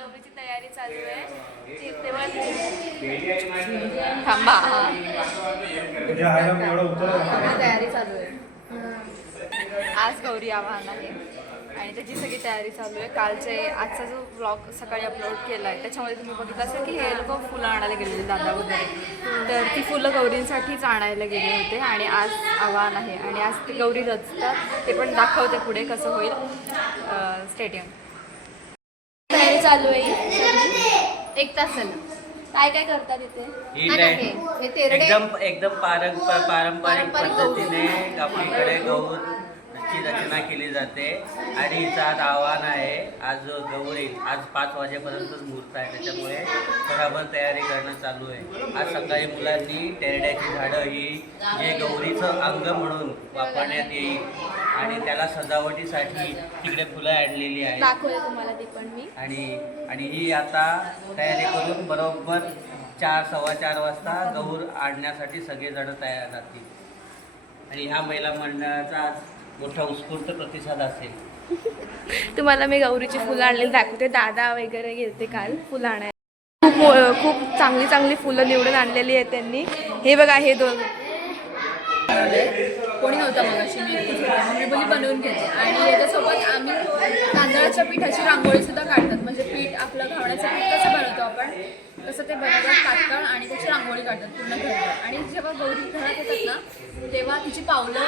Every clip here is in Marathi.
गौरीची तयारी चालू आहे. तेव्हा थांबा हा. तयारी चालू आहे. आज गौरी आव्हान आहे. आणि त्याची सगळी तयारी चालू आहे. कालचे आजचा जो ब्लॉग सकाळी अपलोड केला आहे त्याच्यामध्ये तुम्ही बघितलं असेल की हे लोक फुलं आणायला गेलेले दादा वगैरे. तर ती फुलं गौरींसाठीच आणायला गेले होते आणि आज आव्हान आहे. आणि आज ते गौरी रचतात. ते पण दाखवते पुढे कसं होईल. स्टेडियम चालू आहे? एक तास झालं. काय काय करतात इथे? ही हा, काय? नाही, हे तेरडे. एकदम एकदम पारंप पारंपरिक पारंपरिक. पद्धतीने आपल्याकडे गौर ची रचना केली जाते. आणि हिचं आज आव्हान आहे. आज गौरी आज पाच वाजेपर्यंतच मुहूर्त आहे. त्याच्यामुळे बरोबर तयारी करणं चालू आहे. आज सकाळी मुलांनी तेरड्याची झाडं ही जे गौरीचं अंग म्हणून वापरण्यात येईल. आणि त्याला सजावटीसाठी तिकडे फुलं आणलेली आहेत. दाखवले तुम्हाला ती पण मी. आणि आणि ही आता तयारी करून बरोबर चार सव्वा चार वाजता गौर आणण्यासाठी सगळेजण तयार राहतील. आणि ह्या महिला मंडळाचा आज मोठा उत्स्फूर्त प्रतिसाद असेल. तुम्हाला मी गौरीची फुलं आणलेली दाखवते. दादा वगैरे गेलते काल फुलं आणायला. खूप खूप चांगली चांगली फुलं निवडून आणलेली आहेत त्यांनी. हे बघा हे दोन. कोणी नव्हतं मग अशी मी बनवून घेते. आणि त्याच्यासोबत आम्ही तांदळाच्या पिठाची रांगोळी सुद्धा काढतात. म्हणजे पीठ आपलं घावण्याचं पीठ कसं बनवतो आपण तसं ते बनवतात काढतात आणि त्याची रांगोळी काढतात पूर्ण घरात. आणि जेव्हा गौरी घरात येतात ना तेव्हा तिची पावलं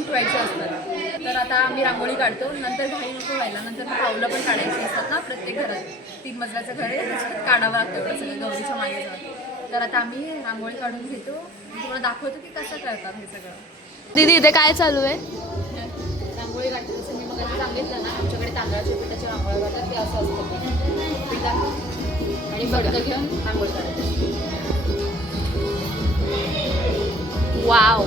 उठवायची असतात. तर आता आम्ही रांगोळी काढतो नंतर घाई नको व्हायला नंतर पावलं पण काढायची असतात ना प्रत्येक घरात. तीन मजल्याचं घर आहे त्याच्यात काढावं लागतं सगळं गौरीच्या मागे जाऊन. तर आता आम्ही रांगोळी काढून घेतो. तुम्हाला दाखवतो की कसं करतात हे सगळं. दीदी इथे काय चालू आहे? रांगोळी काढते जसं मी मग सांगितलं ना आमच्याकडे तांदळाच्या पिठाच्या रांगोळ्या काढतात ते असं असतं. पिठात आणि बडकं घेऊन काढते वाव.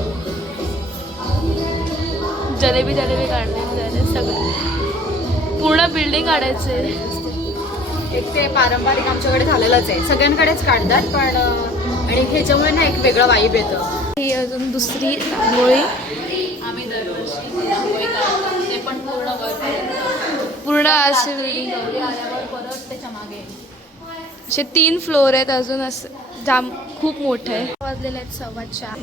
जलेबी जलेबी काढण्यात झाले सगळं. पूर्ण बिल्डिंग काढायचे एक ते पारंपरिक आमच्याकडे झालेलंच आहे. सगळ्यांकडेच काढतात पण आणि ह्याच्यामुळे ना एक वेगळं वाईब येतं. ही अजून दुसरी रांगोळी आम्ही दरवर्षी रांगोळी काढतो. ते पण पूर्ण पूर्ण असे रात्री गौरी आल्यावर परत त्याच्यामागे असे तीन फ्लोअर आहेत अजून असं. जाम खूप मोठं आहे. वाजलेले आहेत सव्वा चार.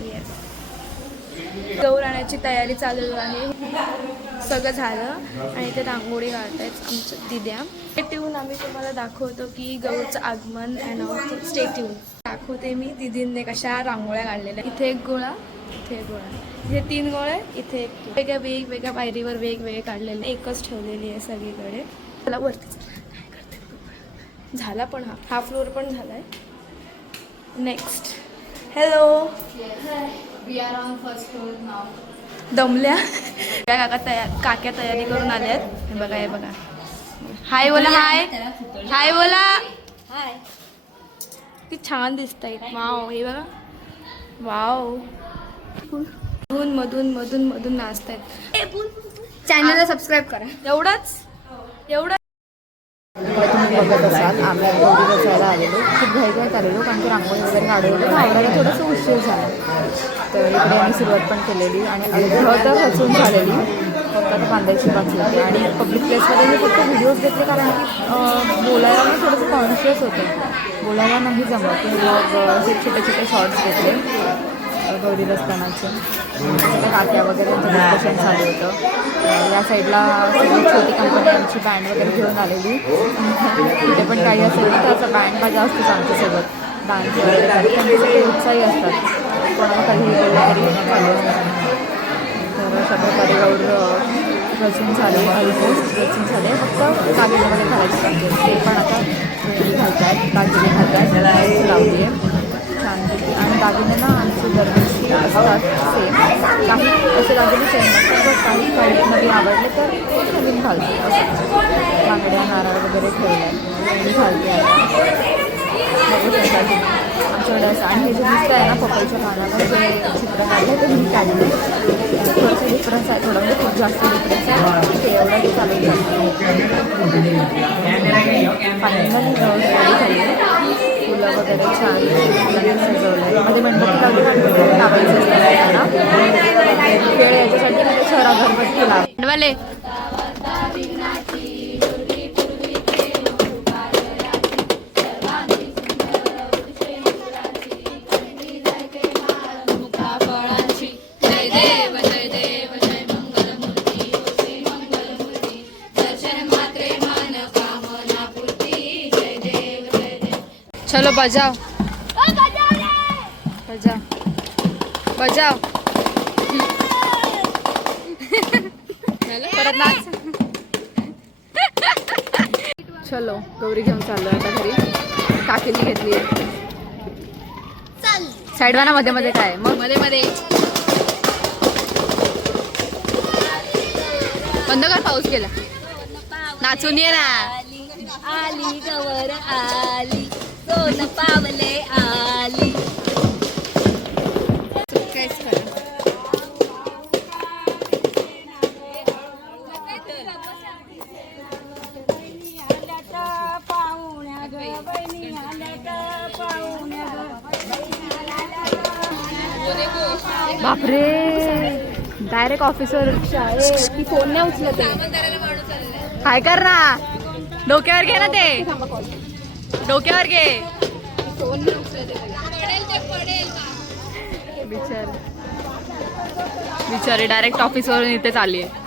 गौर आणायची तयारी चालू आहे. सगळं झालं आणि ते रांगोळी काढतायत आमच्या दिद्या. स्टेट येऊन आम्ही तुम्हाला दाखवतो की गौरचं आगमन अँड स्टेट येऊन. दाखवते मी दिदींनी कशा रांगोळ्या काढलेल्या. इथे एक गोळा इथे एक गोळा. इथे तीन गोळे इथे एक. वेगळ्या वेगवेगळ्या पायरीवर वेगवेगळे काढलेले. एकच ठेवलेली आहे सगळीकडे. मला वरतीच चला, काय करते बघूया. झाला पण हा. हा फ्लोर पण झालाय. Next hello we are on first floor नाव दमल्या. त्या काका तयार काक्या तयारी करून आल्या आहेत. बघा हे बघा. हाय बोला हाय हाय बोला. हाय ती छान दिसत आहेत. वाव हे बघा. वाव मधून मधून मधून मधून नाचत आहेत चॅनलला सबस्क्राईब करा. एवढंच? एवढं? तुम्ही बघत असाल. आम्ही गौरी रचायला आलेलो. खूप घाई घाईत आलेलो कारण की रांगोळी वगैरे काढत होतो. आवडायला थोडंसं उशीर झाला. तर इकडे आम्ही सुरुवात पण केलेली आणि अर्ध तर रचून झालेली. फक्त आता बांधायची बाकी होती. आणि पब्लिक प्लेसमध्ये मी फक्त व्हिडिओज घेतले कारण की बोलायला मी थोडंसं कॉन्शियस होते. बोलायला नाही जमत. मग हे छोटे छोटे शॉर्ट्स घेतले. गौरी रचतानाचे काक्या वगैरे डिस्कशन चालू होतं. या साईडला छोटी कंपनी आमची बँड वगैरे घेऊन आलेली. तिथे पण काही असेल ना तर असं बँड माझा असतोच आमच्यासोबत. डान्स वगैरे त्यांचे सगळे उत्साही असतात. कोणाला काही वगैरे चालू असतं तर सगळं काही गौर रचून झाले ऑलमोस्ट रचून झाले. फक्त दागिने घालायचे ते पण आता घालतात दागिने घालतात लावली आहे छानपैकी आणि दागिने ना आमचे दरवर्षी असतात. सेम काही असे दागिने सेम असतात जर काही क्वालिटीमध्ये आवडले तर ते नवीन घालते असं बांगड्या नारळ वगैरे ठेवल्या. मी घालते आमच्याकडे असं आणि हे जे दिसतं आहे ना पपईच्या पानावर जे चित्र काढलं ते मी काढले थोडंसं डिफरन्स आहे. थोडं म्हणजे खूप जास्त डिफरन्स आहे. ते एवढं चालू फायनल झाली. फुलं वगैरे छान फुलांनी सजवलं मध्ये गणपती लावली गणपती लावायचं असतं खेळ याच्यासाठी म्हणजे मी ते चलो बजाव बजाव बजाव परत नाच। चलो गौरी घेऊन चाललो आता घरी. काकीने घेतली साईड वाना मध्ये मध्ये काय? मग? मध्ये मध्ये. बंद कर पाऊस गेला नाचून ये ना. आली गवर आली. सोन पावले आली? बापरे डायरेक्ट ऑफिसवर की फोन नाही उचलत आहे. काय कर ना? डोक्यावर घे ना ते. डोक्यावर घे. बिचारे. बिचारे डायरेक्ट ऑफिसवरून इथे चालली आहे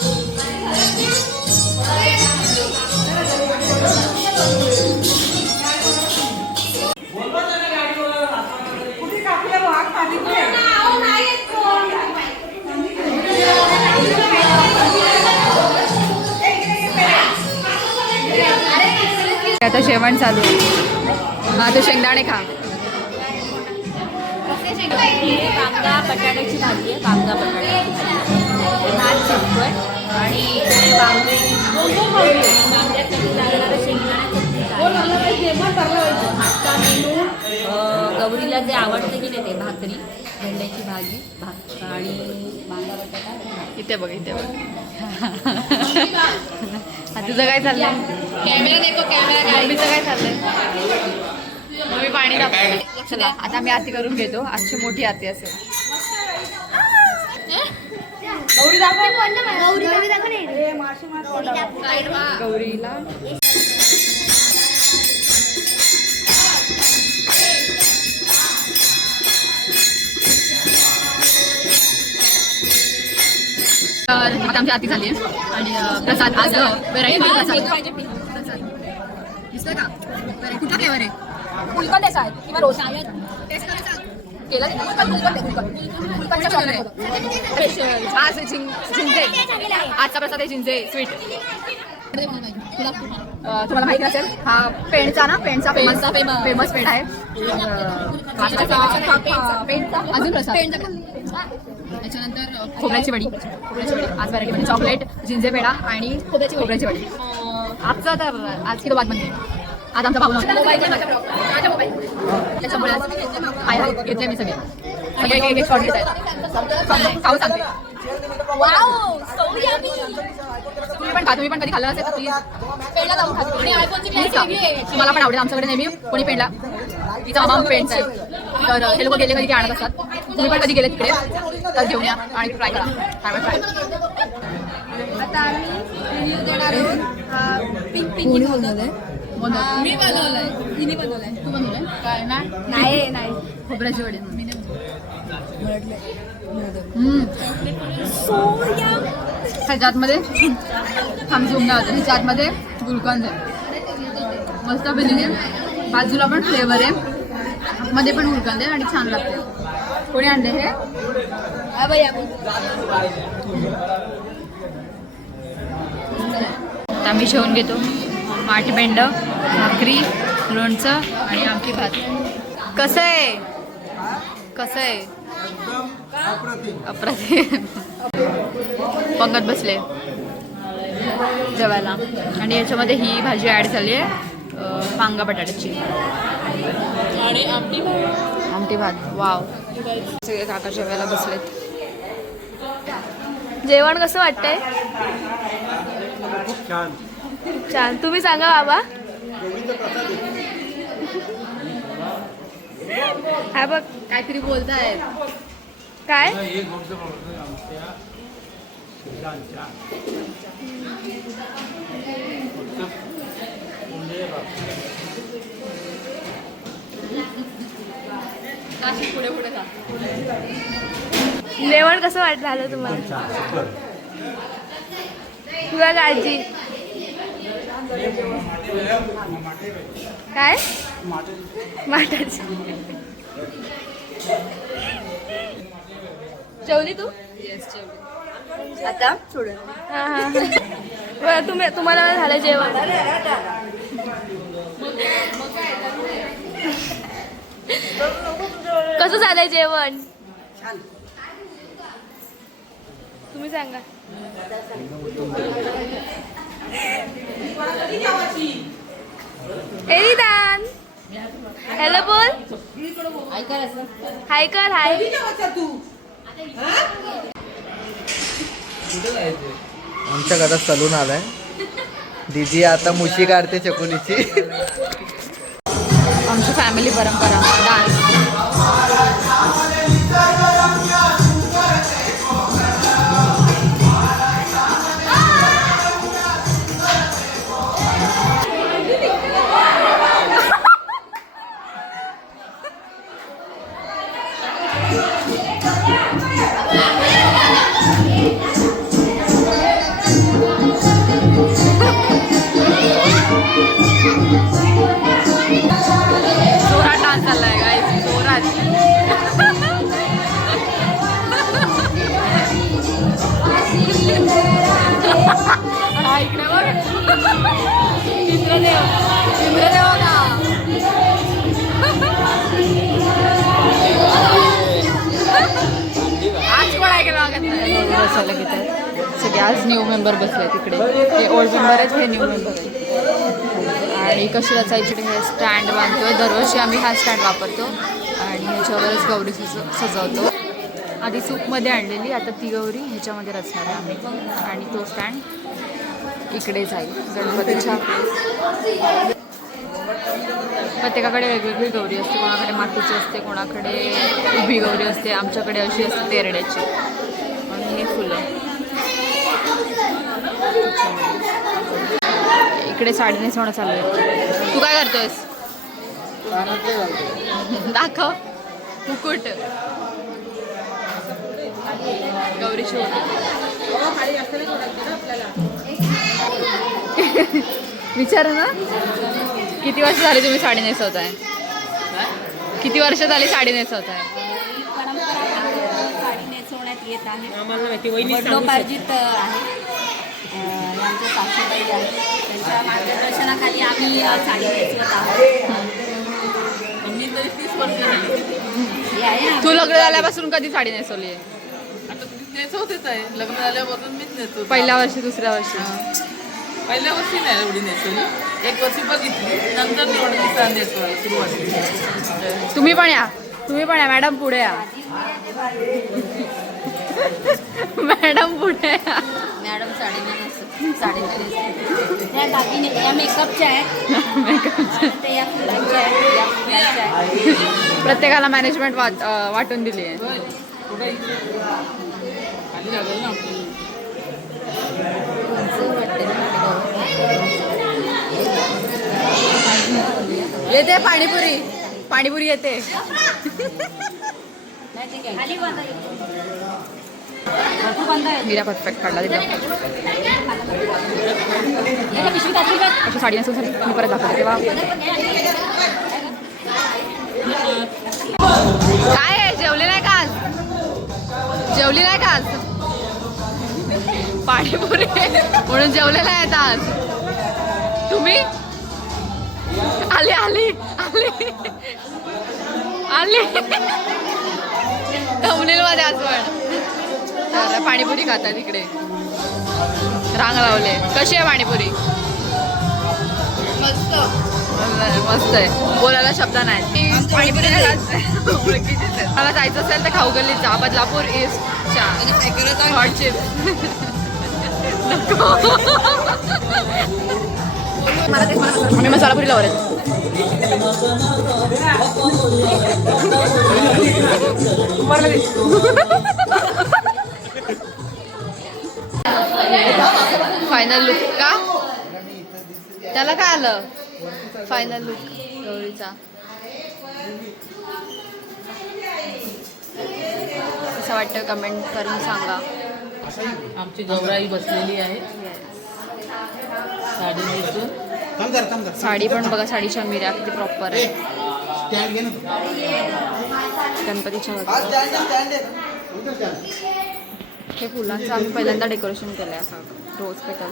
आता जेवण चालू आहे. हा तो शेंगदाणे? खा कांदा बटाट्याची भाजी आहे कांदा भात आणि इकडे वांगे. मेनू गौरीला जे आवडते की नाही ते भाकरी भेंड्याची भाजी भाक आणि कांदा बटाटा इथे बघ इथे बघ. तुझं काय चाललंय? कॅमेरा देखो कॅमेरा मम्मीचं काय चाललंय? मम्मी पाणी टाकते. चला आता मी आरती करून घेतो. आजची मोठी आरती असेल. गौरीला. तर आता आमची आरती झाली आहे. आणि प्रसाद आज व्हेरायटी प्रसाद का. कुठला फ्लेवर आहे? द्यायचा आहे किंवा रोज? आज आजचा प्रसाद आहे चिंचे स्वीट तुम्हाला माहिती असेल हा पेणचा ना पेणचा फेमस. फेमस पेण आहे. अजून त्याच्यानंतर खोबऱ्याची वडी. खोबऱ्याची वडी. आज व्हरायटीमध्ये चॉकलेट जिंजे पेढा आणि खोबऱ्याची खोबऱ्याची वडी. आजचा तर आज किलो बाद बनते आज आमचा भाऊ नव्हता. त्याच्यामुळे आज हाय घेतले मी सगळे. सगळे एक एक शॉट घेत आहेत. खाऊ सांगते. तुम्ही पण खा तुम्ही पण कधी खाल्लं असेल तुम्हाला पण आवडेल आमच्याकडे नेहमी. कोणी पेंडला? तिचा मामा पेंटचा आहे. तर हे लोक गेले कधी की आणत असतात? तुम्ही पण कधी गेले तिकडे? तर घेऊन या आणि ट्राय करा. आता आम्ही रिव्ह्यू देणार आहोत. पिंक पिंक मी बनवलंय. तिने बनवलंय. तू बनवलंय? काय ना नाही नाही. खोबऱ्याची वडी. मी हम्म. ह्याच्या आतमध्ये थांब झुंग होतं ह्याच्या आतमध्ये गुलकंद आहे. मस्त बनली बाजूला पण फ्लेवर आहे. मध्ये पण गुलकंद आहे आणि छान लागते कोणी आणले हे? आता मी जेवून घेतो. माठबेंड भाकरी लोणचं आणि आमची भात कसं आहे? कसं आहे? अप्रतिम. पंगत बसले. जेवायला. आणि याच्यामध्ये ही भाजी ॲड झाली आहे वांगा बटाट्याची. आमटी भात. वाव सगळे काका जेवायला बसलेत. जेवण कसं वाटतंय? छान. छान. तुम्ही सांगा बाबा. हा बघ काहीतरी बोलताय काय? जेवण कसं वाट झालं तुम्हाला? तुला काळजी काय? माठाची जेवली तू? आता? हा हा. बरं तुम्ही तुम्हाला झालं जेवण. कसं झालंय जेवण? तुम्ही सांगा. एरिदान हॅलो बोल. हाय कर हाय आमच्या घरात सलून आलाय. दीदी आता मुशी काढते चकुलीची. आमची फॅमिली परंपरा डान्स. आज न्यू मेंबर बसले तिकडे हे ओल्ड मेंबर आहेत हे न्यू मेंबर आहेत. आणि कशी रचायची हे स्टँड बांधतो. दरवर्षी आम्ही हा स्टँड वापरतो. आणि ह्याच्यावरच गौरी सज सजवतो. आधी सूपमध्ये आणलेली आता ती गौरी ह्याच्यामध्ये रचणार आहे आम्ही. आणि तो स्टँड इकडे जाईल. गणपतीच्या. प्रत्येकाकडे वेगवेगळी गौरी असते. कोणाकडे मातीची असते कोणाकडे उभी गौरी असते. आमच्याकडे अशी असते तेरड्याची. आणि हे फुलं. इकडे साडी नेसवणं चालू आहे. तू काय करतोयस? दाखव. मुकुट गौरी शिव. विचार ना. किती वर्ष झाली तुम्ही साडी नेसवताय? किती वर्ष झाली साडी नेसवताय? साडी नेसवण्यात येत आहे. वडिलोपार्जित आहे अं, हे आमचे सासूबाई आहेत. त्यांच्या मार्गदर्शनाखाली आम्ही साडी नेसवत आहोत. मी तरी तीस वर्ष झाली. आहे ना तू लग्न झाल्यापासून कधी साडी नेसवली आहे? आता नेसवतेच आहे. लग्न झाल्यापासून मीच नेसवते पहिल्या वर्षी दुसऱ्या वर्षी. पहिल्या वर्षी नाही एवढी नेसवली. एक वर्षी बघितली. नंतर निवड दिसा नेसवायला सुरुवात. तुम्ही पण या. तुम्ही पण या. मॅडम पुढे या मॅडम पुढे या मॅडम साडी नाही दागिने या मेकअपच्या आहेत. ते या फुलांच्या आहेत या फुलांच्या आहेत. प्रत्येकाला मॅनेजमेंट वाट वाटून दिली आहे. येते पाणीपुरी. पाणीपुरी येते. मीरा परफेक्ट काढला तिथे अशी साडी नसून झाली. मी परत दाखवते. तेव्हा काय आहे? जेवले नाही का आज? जेवली नाही का आज? पाणीपुरी. म्हणून जेवलेला आहेत आज. तुम्ही? आली आली आली. आली. थंबनेल मध्ये आज पण. तर पाणीपुरी खातात इकडे रांग लावले. कशी आहे पाणीपुरी? मस्त. मस्त आहे. बोलायला शब्द नाही. पाणीपुरी ओळखीचीच आहे. मला जायचं असेल तर खाऊ गल्लीत जा. बदलापूर ईस्ट हॉट चिप्स आम्ही मसालापुरीला वर फायनल लुक का? त्याला काय आलं? फायनल लुक गौरीचा कसं वाटतं कमेंट करून सांगा. आमची गौराई बसलेली आहे. साडी नेसून. साडी पण बघा साडीच्या मिऱ्या किती प्रॉपर आहे. गणपतीच्या. हे फुलांचं आम्ही पहिल्यांदा डेकोरेशन केलंय असं. रोज पेटल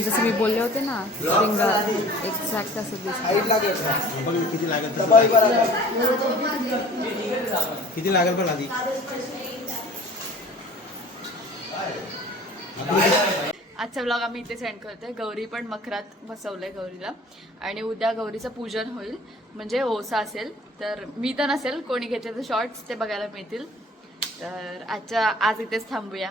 जसं मी बोलले होते ना सिंगल एक्झॅक्ट असं किती लागेल पण आधी? आजचा ब्लॉग आम्ही इथे सेंड करतोय. गौरी पण मखरात बसवलंय गौरीला. आणि उद्या गौरीचं पूजन होईल. म्हणजे ओसा असेल. तर मी तर नसेल. कोणी घेतले तर शॉर्ट्स ते बघायला मिळतील. तर आजच्या आज इथेच थांबूया.